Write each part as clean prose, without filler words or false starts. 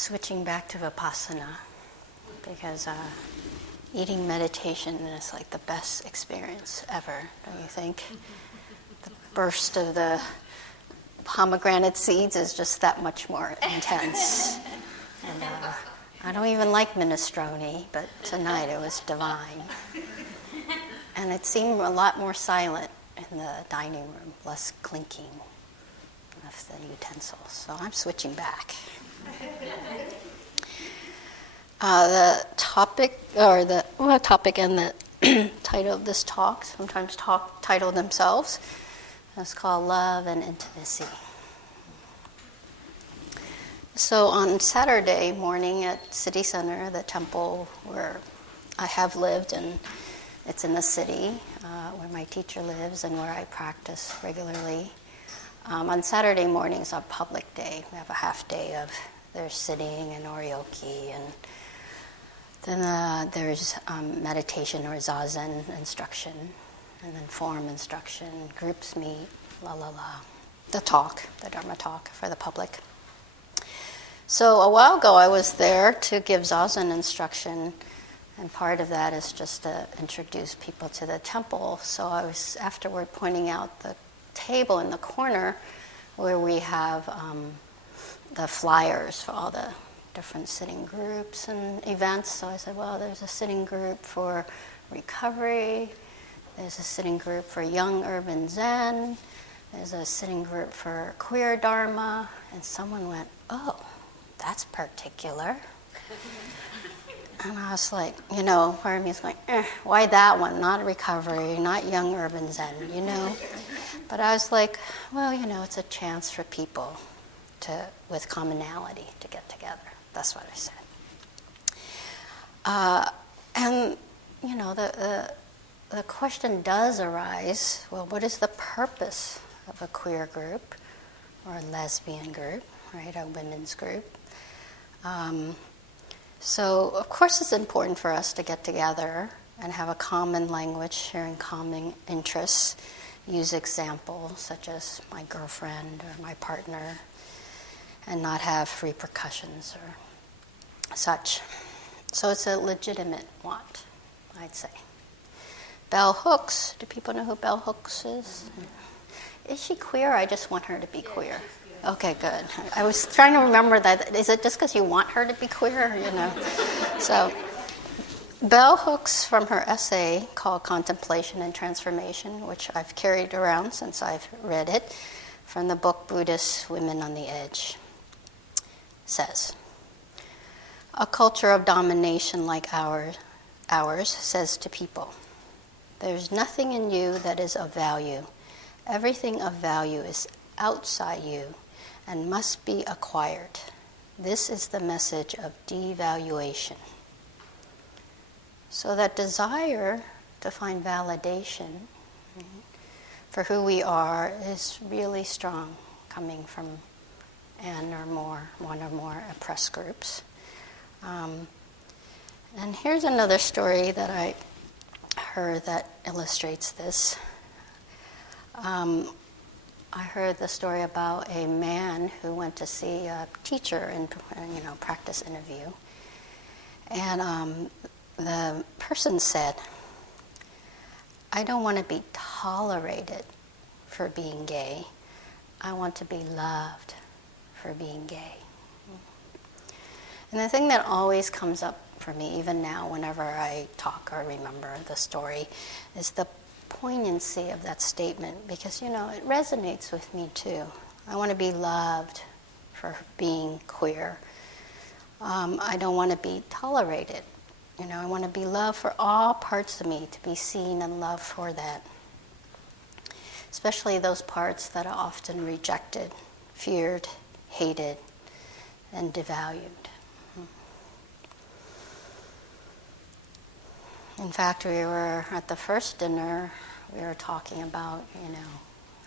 switching back to Vipassana because eating meditation is like the best experience ever, don't you think? The burst of the pomegranate seeds is just that much more intense. And I don't even like minestrone, but tonight it was divine. And it seemed a lot more silent in the dining room, less clinking of the utensils. So I'm switching back. The topic and the title of this talk, sometimes title themselves, is called Love and Intimacy. So on Saturday morning at City Center, the temple where I have lived, and it's in the city where my teacher lives and where I practice regularly. On Saturday morning is a public day. We have a half day of there's sitting and oryoki, and then there's meditation or zazen instruction, and then form instruction, groups meet, the Dharma talk for the public. So a while ago I was there to give zazen instruction, and part of that is just to introduce people to the temple. So I was afterward pointing out the table in the corner where we have the flyers for all the different sitting groups and events. So I said, well, there's a sitting group for recovery, there's a sitting group for young urban Zen, there's a sitting group for queer Dharma, and someone went, oh, that's particular. And I was like, part of me is going, why that one? Not recovery, not young urban Zen, But I was like, well, it's a chance for people with commonality to get together. That's what I said. And the question does arise, well, what is the purpose of a queer group or a lesbian group, right, a women's group? So, of course, it's important for us to get together and have a common language, sharing common interests, use examples such as my girlfriend or my partner, and not have repercussions or such. So it's a legitimate want, I'd say. Bell Hooks, do people know who Bell Hooks is? Is she queer? I just want her to be queer. Okay, good. I was trying to remember that. Is it just because you want her to be queer, So Bell Hooks, from her essay called Contemplation and Transformation, which I've carried around since I've read it, from the book Buddhist Women on the Edge, says, a culture of domination like ours says to people, there's nothing in you that is of value. Everything of value is outside you and must be acquired. This is the message of devaluation. So that desire to find validation for who we are is really strong, coming from one or more oppressed groups. And here's another story that I heard that illustrates this. I heard the story about a man who went to see a teacher in practice interview, and the person said, I don't want to be tolerated for being gay. I want to be loved for being gay. And the thing that always comes up for me, even now, whenever I talk or remember the story, is the poignancy of that statement, because, it resonates with me too. I want to be loved for being queer. I don't want to be tolerated. I want to be loved for all parts of me, to be seen and loved for that. Especially those parts that are often rejected, feared, hated, and devalued. In fact, we were at the first dinner, we were talking about,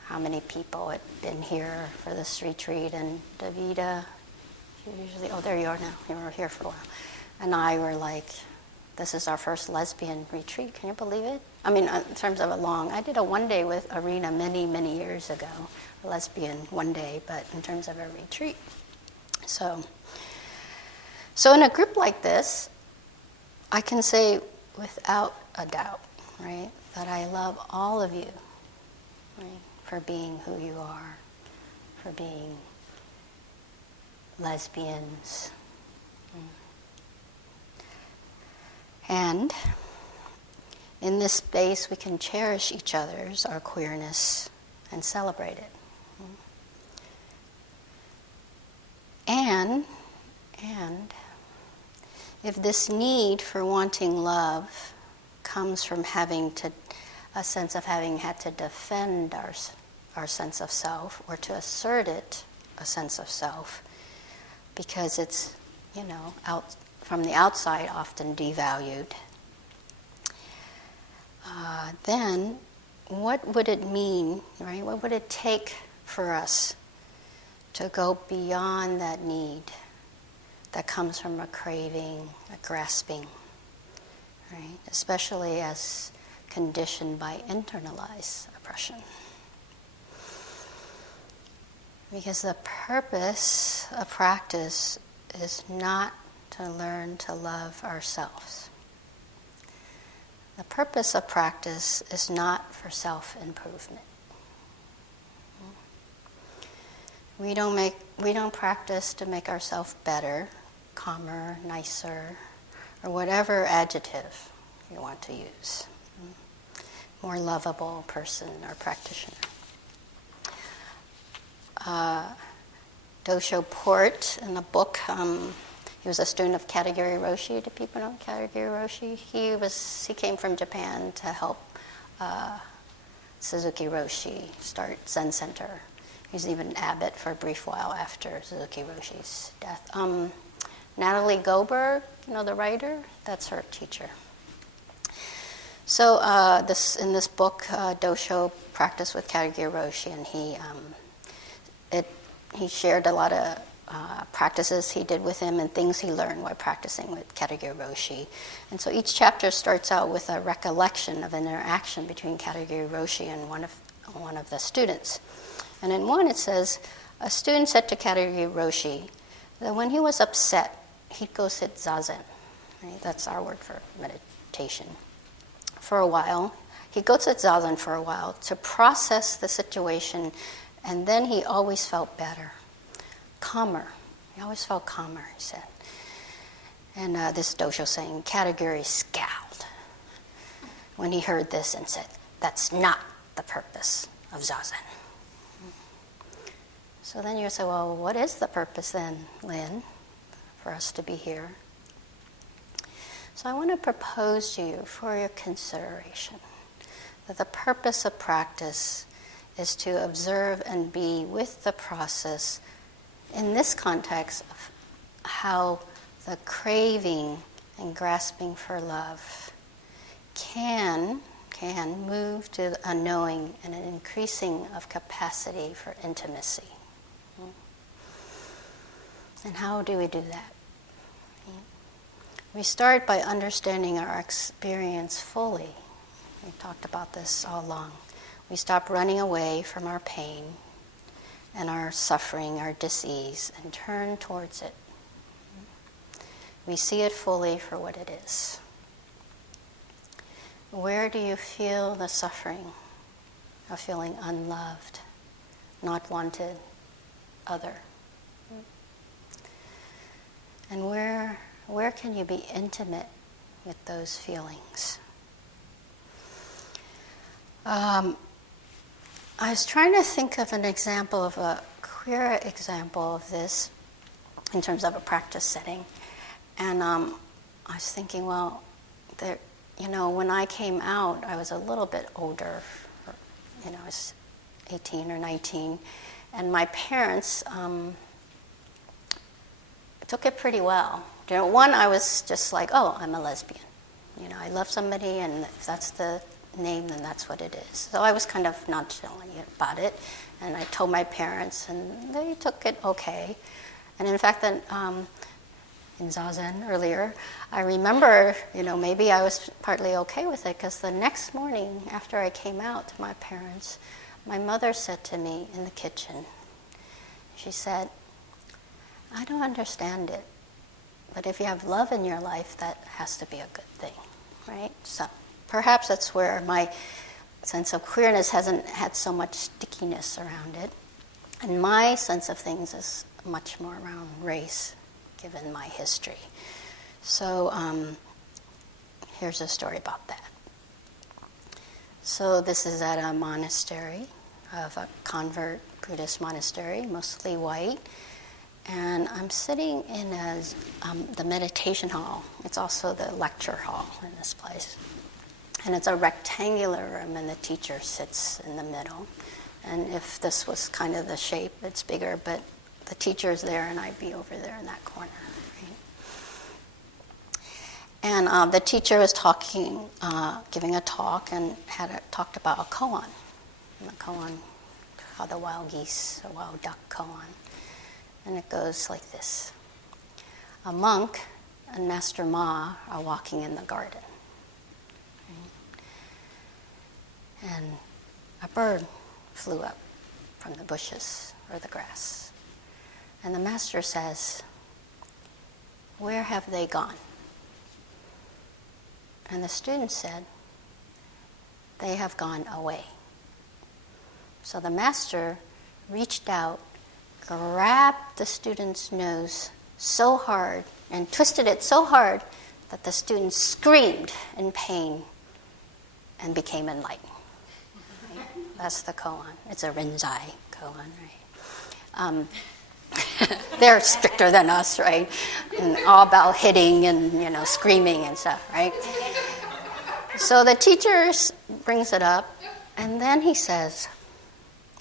how many people had been here for this retreat, and Davida, there you are now, you were here for a while, and I were like, this is our first lesbian retreat, can you believe it? I mean, in terms of I did a one-day with Arinna many, many years ago, a lesbian one day, but in terms of a retreat. So So in a group like this, I can say without a doubt, right, that I love all of you, right, for being who you are, for being lesbians. And in this space, we can cherish each other's, our queerness, and celebrate it. And if this need for wanting love comes from a sense of having had to defend our sense of self, or to assert it, a sense of self, because it's, out from the outside often devalued, then what would it mean, right? What would it take for us to go beyond that need that comes from a craving, a grasping, right? Especially as conditioned by internalized oppression. Because the purpose of practice is not to learn to love ourselves. The purpose of practice is not for self-improvement. We don't practice to make ourselves better, calmer, nicer, or whatever adjective you want to use. More lovable person or practitioner. Dosho Port, in the book, he was a student of Katagiri Roshi. Do people know Katagiri Roshi? He came from Japan to help Suzuki Roshi start Zen Center. He was even abbot for a brief while after Suzuki Roshi's death. Natalie Goldberg, the writer, that's her teacher. So in this book, Dosho practiced with Katagiri Roshi, and he shared a lot of practices he did with him and things he learned while practicing with Katagiri Roshi. And so each chapter starts out with a recollection of an interaction between Katagiri Roshi and one of the students. And in one it says, a student said to Katagiri Roshi that when he was upset, he'd go sit zazen. Right? That's our word for meditation. For a while. He'd go sit zazen for a while to process the situation, and then he always felt better. Calmer. He always felt calmer, he said. And this dosho saying, Katagiri scowled when he heard this and said, that's not the purpose of zazen. So then you say, well, what is the purpose then, Lien, for us to be here? So I want to propose to you for your consideration that the purpose of practice is to observe and be with the process in this context of how the craving and grasping for love can move to a knowing and an increasing of capacity for intimacy. And how do we do that? We start by understanding our experience fully. We've talked about this all along. We stop running away from our pain and our suffering, our dis-ease, and turn towards it. We see it fully for what it is. Where do you feel the suffering of feeling unloved, not wanted, other? And where can you be intimate with those feelings? I was trying to think of an example of a queer example of this in terms of a practice setting. And I was thinking, well, when I came out, I was a little bit older. I was 18 or 19. And my parents took it pretty well. One, I was just like, oh, I'm a lesbian. I love somebody, and if that's the name, then that's what it is. So I was kind of nonchalant about it, and I told my parents, and they took it okay. And in fact, then in Zazen earlier, I remember, maybe I was partly okay with it, because the next morning after I came out to my parents, my mother said to me in the kitchen, she said, I don't understand it, But if you have love in your life, that has to be a good thing, right? So perhaps that's where my sense of queerness hasn't had so much stickiness around it. And my sense of things is much more around race, given my history. So here's a story about that. So this is at a monastery, of a convert Buddhist monastery, mostly white. And I'm sitting in the meditation hall. It's also the lecture hall in this place. And it's a rectangular room, and the teacher sits in the middle. And if this was kind of the shape, it's bigger, but the teacher's there, and I'd be over there in that corner. Right? And the teacher was talking, giving a talk, and talked about a koan. And the koan, called the wild geese, or wild duck koan. And it goes like this. A monk and Master Ma are walking in the garden. Right? And a bird flew up from the bushes or the grass. And the master says, "Where have they gone?" And the student said, "They have gone away." So the master reached out, grabbed the student's nose so hard and twisted it so hard that the student screamed in pain and became enlightened. Right? That's the koan. It's a Rinzai koan, right? They're stricter than us, right? And all about hitting and screaming and stuff, right? So the teacher brings it up, and then he says,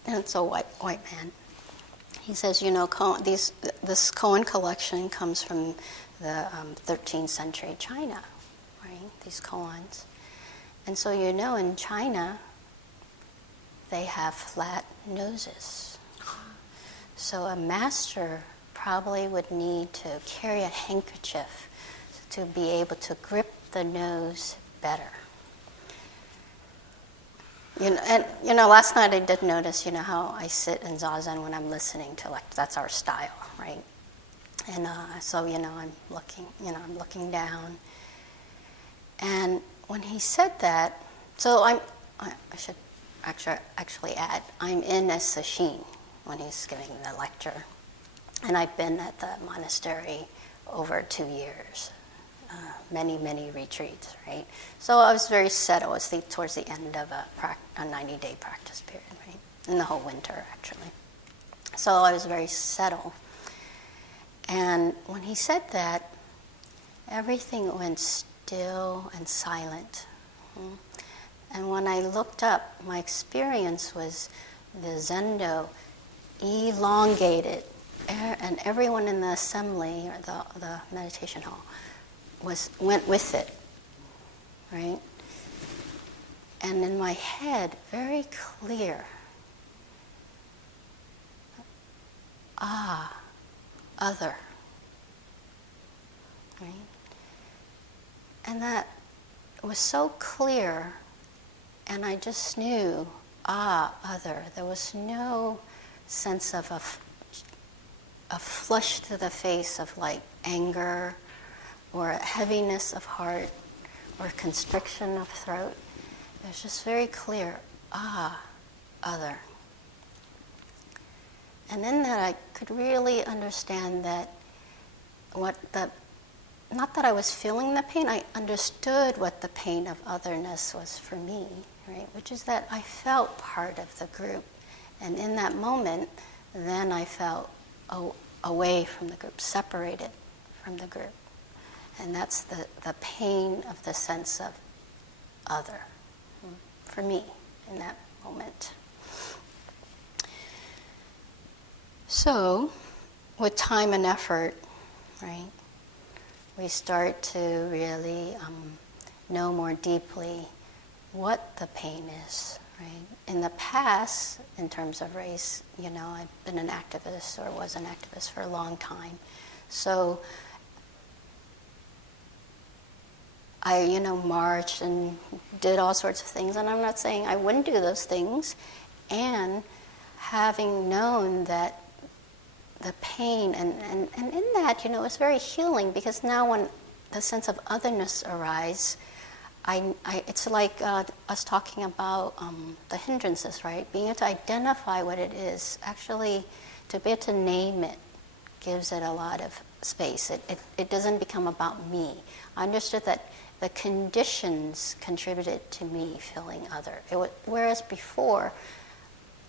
and it's a white man. He says, this koan collection comes from the 13th century China, right? These koans. And so in China, they have flat noses. So a master probably would need to carry a handkerchief to be able to grip the nose better. Last night I did notice, how I sit in zazen when I'm listening to, that's our style, right? And so, I'm looking down. And when he said that, so I should actually add, I'm in a sesshin when he's giving the lecture. And I've been at the monastery over 2 years. Many, many retreats, right? So I was very settled. It's towards the end of a 90-day practice period, right? In the whole winter, actually. So I was very settled. And when he said that, everything went still and silent. And when I looked up, my experience was the zendo elongated, and everyone in the assembly, or the meditation hall, went with it, right? And in my head, very clear, other, right? And that was so clear, and I just knew, other. There was no sense of a flush to the face of anger, or a heaviness of heart, or constriction of throat. It was just very clear, other. And in that I could really understand that not that I was feeling the pain, I understood what the pain of otherness was for me, right? Which is that I felt part of the group. And in that moment, then I felt away from the group, separated from the group. And that's the pain of the sense of other for me in that moment. So, with time and effort, right, we start to really know more deeply what the pain is, right? In the past, in terms of race, I've been an activist or was an activist for a long time. So I, marched and did all sorts of things, and I'm not saying I wouldn't do those things. And having known that the pain, and in that, it's very healing, because now when the sense of otherness arises, it's like us talking about the hindrances, right? Being able to identify what it is, actually to be able to name it, gives it a lot of space. It doesn't become about me. I understood that the conditions contributed to me feeling other. Whereas before,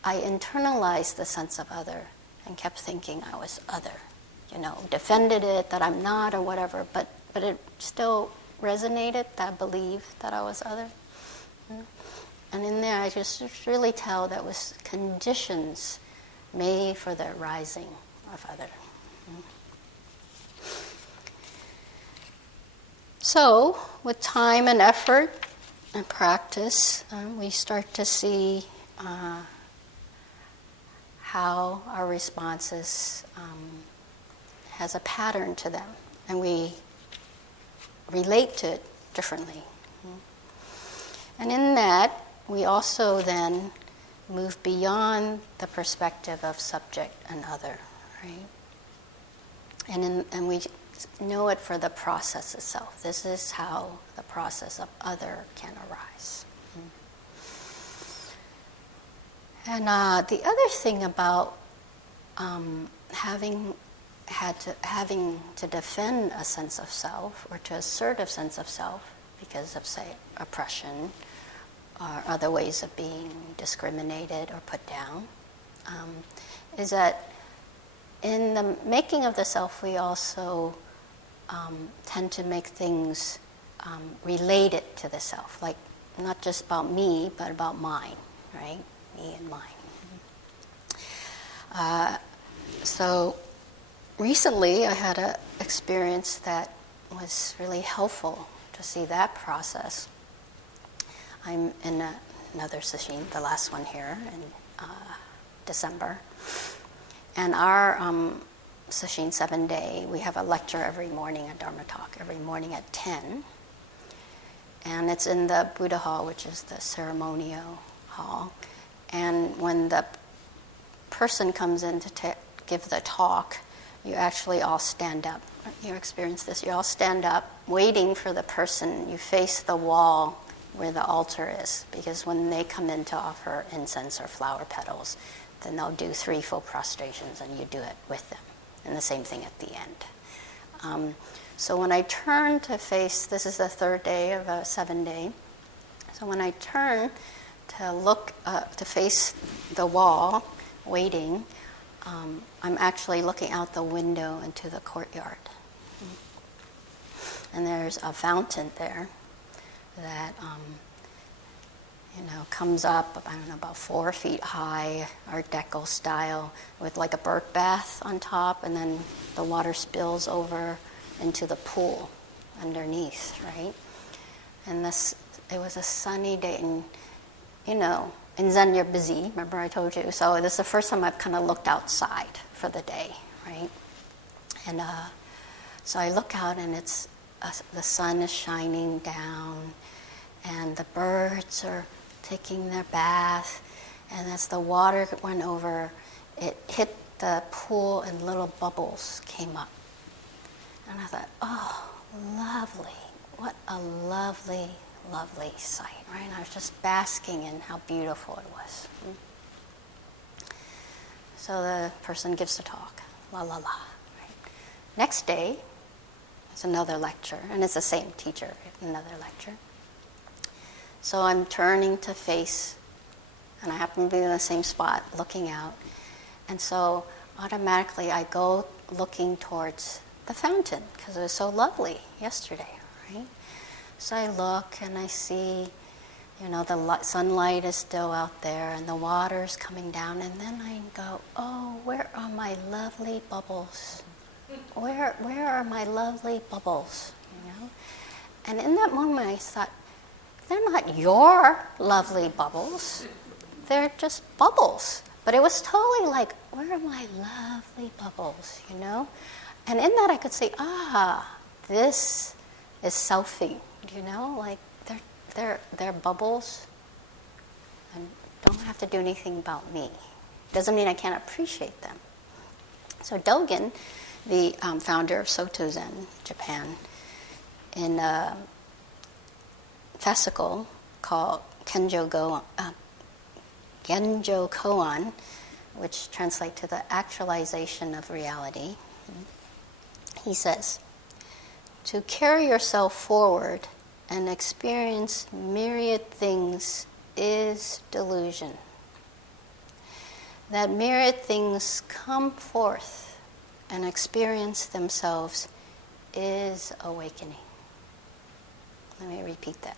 I internalized the sense of other and kept thinking I was other. Defended it, that I'm not or whatever, but it still resonated, that belief that I was other. And in there, I just really tell that was conditions made for the rising of other. So, with time and effort and practice, we start to see how our responses has a pattern to them, and we relate to it differently. And in that, we also then move beyond the perspective of subject and other, right? And we know it for the process itself. This is how the process of other can arise. And the other thing about having to defend a sense of self, or to assert a sense of self because of, say, oppression or other ways of being discriminated or put down, is that in the making of the self, we also tend to make things related to the self, like not just about me, but about mine, right? Me and mine. So recently, I had an experience that was really helpful to see that process. I'm in another session, the last one here in December. And our session 7-day, we have a lecture every morning, a Dharma talk, every morning at 10. And it's in the Buddha Hall, which is the ceremonial hall. And when the person comes in to give the talk, you actually all stand up. You experience this. You all stand up, waiting for the person. You face the wall where the altar is, because when they come in to offer incense or flower petals, then they'll do 3 full prostrations, and you do it with them. And the same thing at the end. So when I turn to face, this is the 3rd day of a 7-day. So when I turn to look, to face the wall, waiting, I'm actually looking out the window into the courtyard. And there's a fountain there that comes up, I don't know, about 4 feet high, Art Deco style, with like a bird bath on top, and then the water spills over into the pool underneath, right? And it was a sunny day, and in Zen you're busy, remember I told you? So this is the first time I've kind of looked outside for the day, right? And so I look out, and the sun is shining down, and the birds are taking their bath, and as the water went over, it hit the pool and little bubbles came up. And I thought, oh, lovely. What a lovely, lovely sight, right? And I was just basking in how beautiful it was. So the person gives the talk, la la la. Right? Next day, it's another lecture, and it's the same teacher, another lecture. So I'm turning to face, and I happen to be in the same spot, looking out. And so automatically I go looking towards the fountain, because it was so lovely yesterday, right? So I look, and I see, the sunlight is still out there, and the water's coming down, and then I go, oh, where are my lovely bubbles? Where are my lovely bubbles? And in that moment I thought, they're not your lovely bubbles. They're just bubbles. But it was totally like, where are my lovely bubbles, And in that I could say, this is selfing, like they're bubbles and don't have to do anything about me. Doesn't mean I can't appreciate them. So Dogen, the founder of Soto Zen, Japan, in a fascicle called Genjo Koan, which translates to the actualization of reality, he says, to carry yourself forward and experience myriad things is delusion. That myriad things come forth and experience themselves is awakening. Let me repeat that.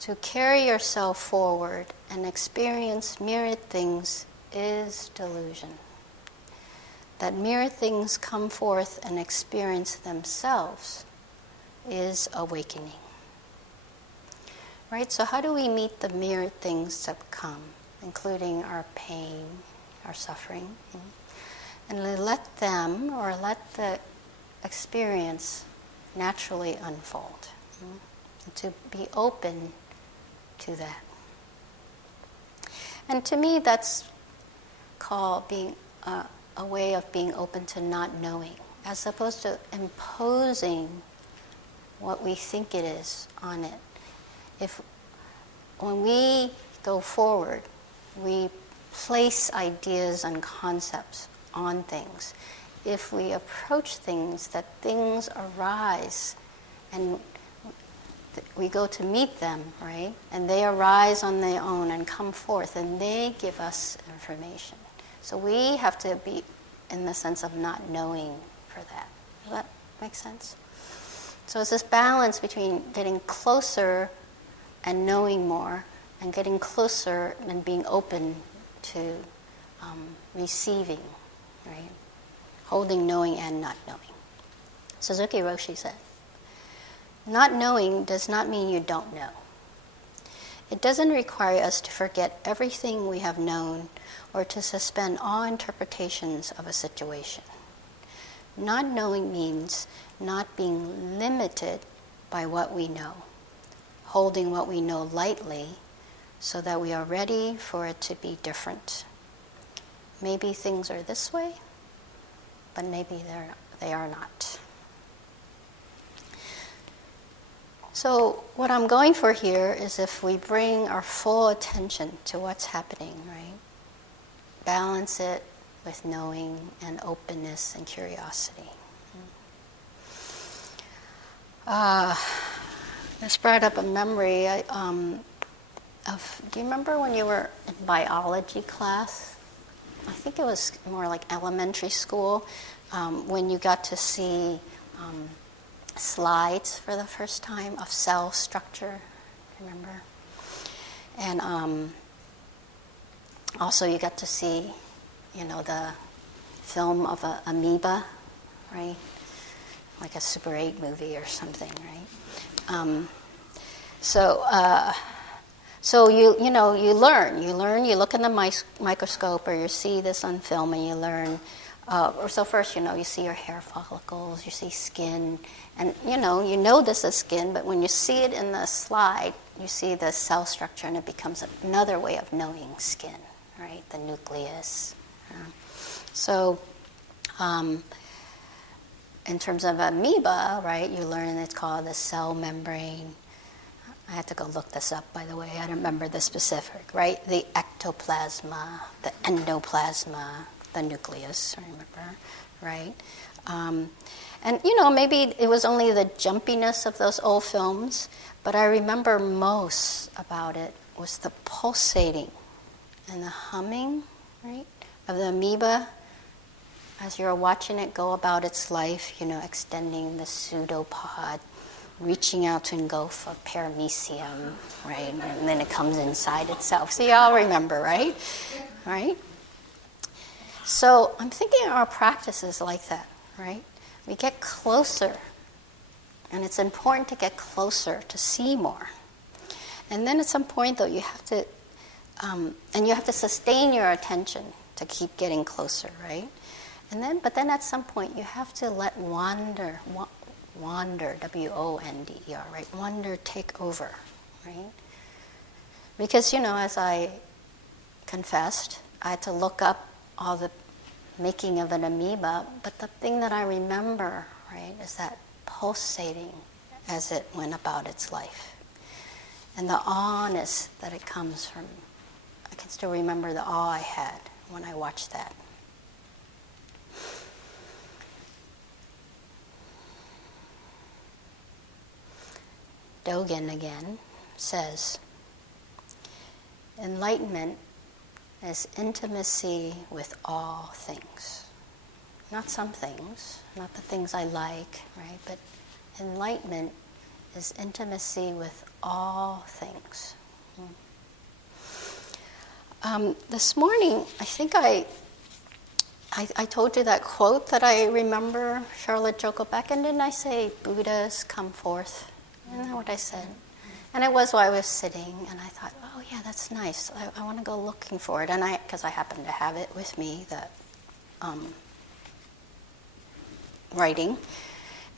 To carry yourself forward and experience myriad things is delusion. That myriad things come forth and experience themselves is awakening. Right? So how do we meet the myriad things that come, including our pain, our suffering? And let them, or let the experience naturally unfold. And to be open to that. And to me, that's called being a way of being open to not knowing, as opposed to imposing what we think it is on it. When we go forward, we place ideas and concepts on things. If we approach things, that things arise and we go to meet them, right? And they arise on their own and come forth and they give us information. So we have to be in the sense of not knowing for that. Does that make sense? So it's this balance between getting closer and knowing more, and getting closer and being open to receiving, right? Holding knowing and not knowing. Suzuki Roshi said, not knowing does not mean you don't know. It doesn't require us to forget everything we have known or to suspend all interpretations of a situation. Not knowing means not being limited by what we know, holding what we know lightly so that we are ready for it to be different. Maybe things are this way, but maybe they are not. So what I'm going for here is if we bring our full attention to what's happening, right? Balance it with knowing and openness and curiosity. This brought up a memory of, do you remember when you were in biology class? I think it was more like elementary school, when you got to see slides for the first time of cell structure, remember? And also you got to see, the film of an amoeba, right? Like a Super 8 movie or something, right? So you learn. You look in the microscope, or you see this on film, and you learn. So first, you see your hair follicles, you see skin, and you know this is skin, but when you see it in the slide, you see the cell structure, and it becomes another way of knowing skin, right? The nucleus. So, in terms of amoeba, right, you learn it's called the cell membrane. I had to go look this up, by the way. I don't remember the specific, right? The ectoplasma, the endoplasma, the nucleus, I remember, right? And, maybe it was only the jumpiness of those old films, but I remember most about it was the pulsating and the humming, right, of the amoeba as you're watching it go about its life, extending the pseudopod, reaching out to engulf a paramecium, right? And then it comes inside itself. So you all remember, right? Right? So I'm thinking our practice is like that, right? We get closer, and it's important to get closer to see more. And then at some point, though, you have to, and you have to sustain your attention to keep getting closer, right? But then at some point, you have to let wander, W-O-N-D-E-R, right? Wonder take over, right? Because, as I confessed, I had to look up all the making of an amoeba, but the thing that I remember, right, is that pulsating as it went about its life. And the awe-ness that it comes from. I can still remember the awe I had when I watched that. Dogen again says, enlightenment is intimacy with all things. Not some things, not the things I like, right? But enlightenment is intimacy with all things. This morning, I think I told you that quote that I remember, Charlotte Joko Beck, and didn't I say, Buddhas come forth? Isn't that what I said? And it was while I was sitting, and I thought, oh yeah, that's nice. I want to go looking for it, and because I happen to have it with me, the writing,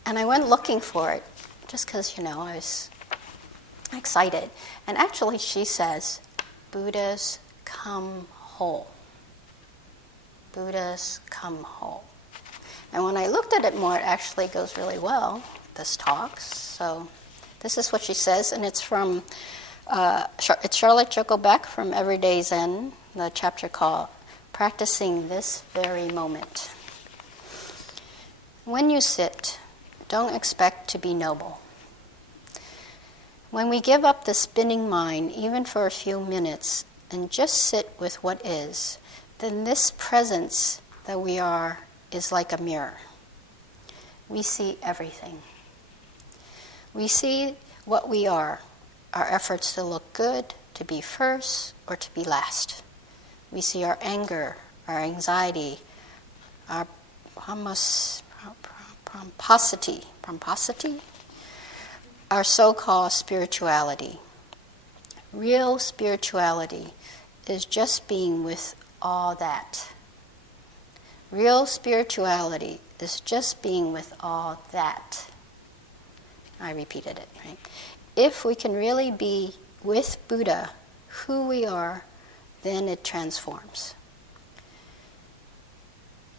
and I went looking for it, just because, I was excited. And actually, she says, Buddhas come whole. Buddhas come whole. And when I looked at it more, it actually goes really well, this talk. So this is what she says, and it's from, it's Charlotte Joko Beck from Everyday Zen, the chapter called Practicing This Very Moment. When you sit, don't expect to be noble. When we give up the spinning mind, even for a few minutes, and just sit with what is, then this presence that we are is like a mirror. We see everything. We see what we are, our efforts to look good, to be first, or to be last. We see our anger, our anxiety, our pomposity, our so-called spirituality. Real spirituality is just being with all that. Real spirituality is just being with all that. I repeated it, right? If we can really be with Buddha, who we are, then it transforms.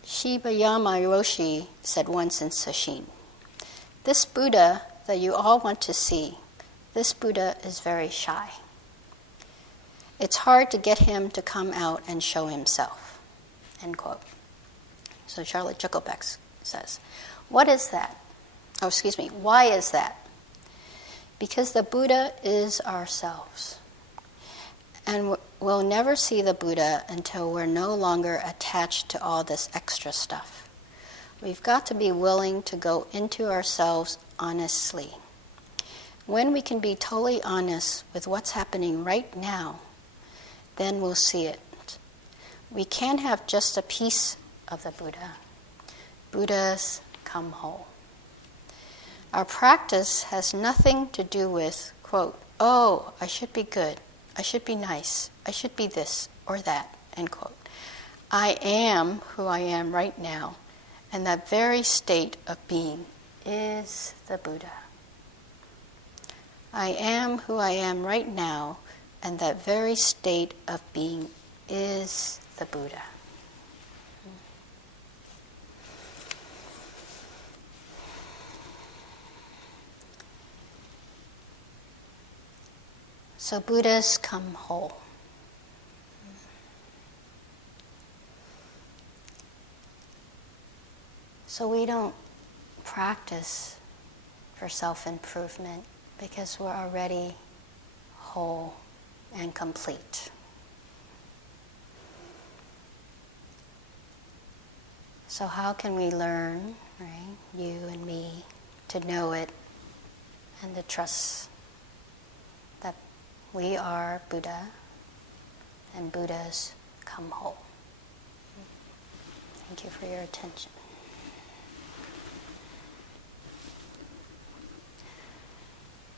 Shibayama Roshi said once in Sesshin, this Buddha that you all want to see, this Buddha is very shy. It's hard to get him to come out and show himself. End quote. So Charlotte Joko Beck says, what is that? Why is that? Because the Buddha is ourselves. And we'll never see the Buddha until we're no longer attached to all this extra stuff. We've got to be willing to go into ourselves honestly. When we can be totally honest with what's happening right now, then we'll see it. We can't have just a piece of the Buddha. Buddhas come whole. Our practice has nothing to do with, quote, oh, I should be good, I should be nice, I should be this or that, end quote. I am who I am right now, and that very state of being is the Buddha. I am who I am right now, and that very state of being is the Buddha. So Buddhas come whole. So we don't practice for self-improvement because we're already whole and complete. So how can we learn, right, you and me, to know it and to trust that we are Buddha and Buddhas come whole? Thank you for your attention.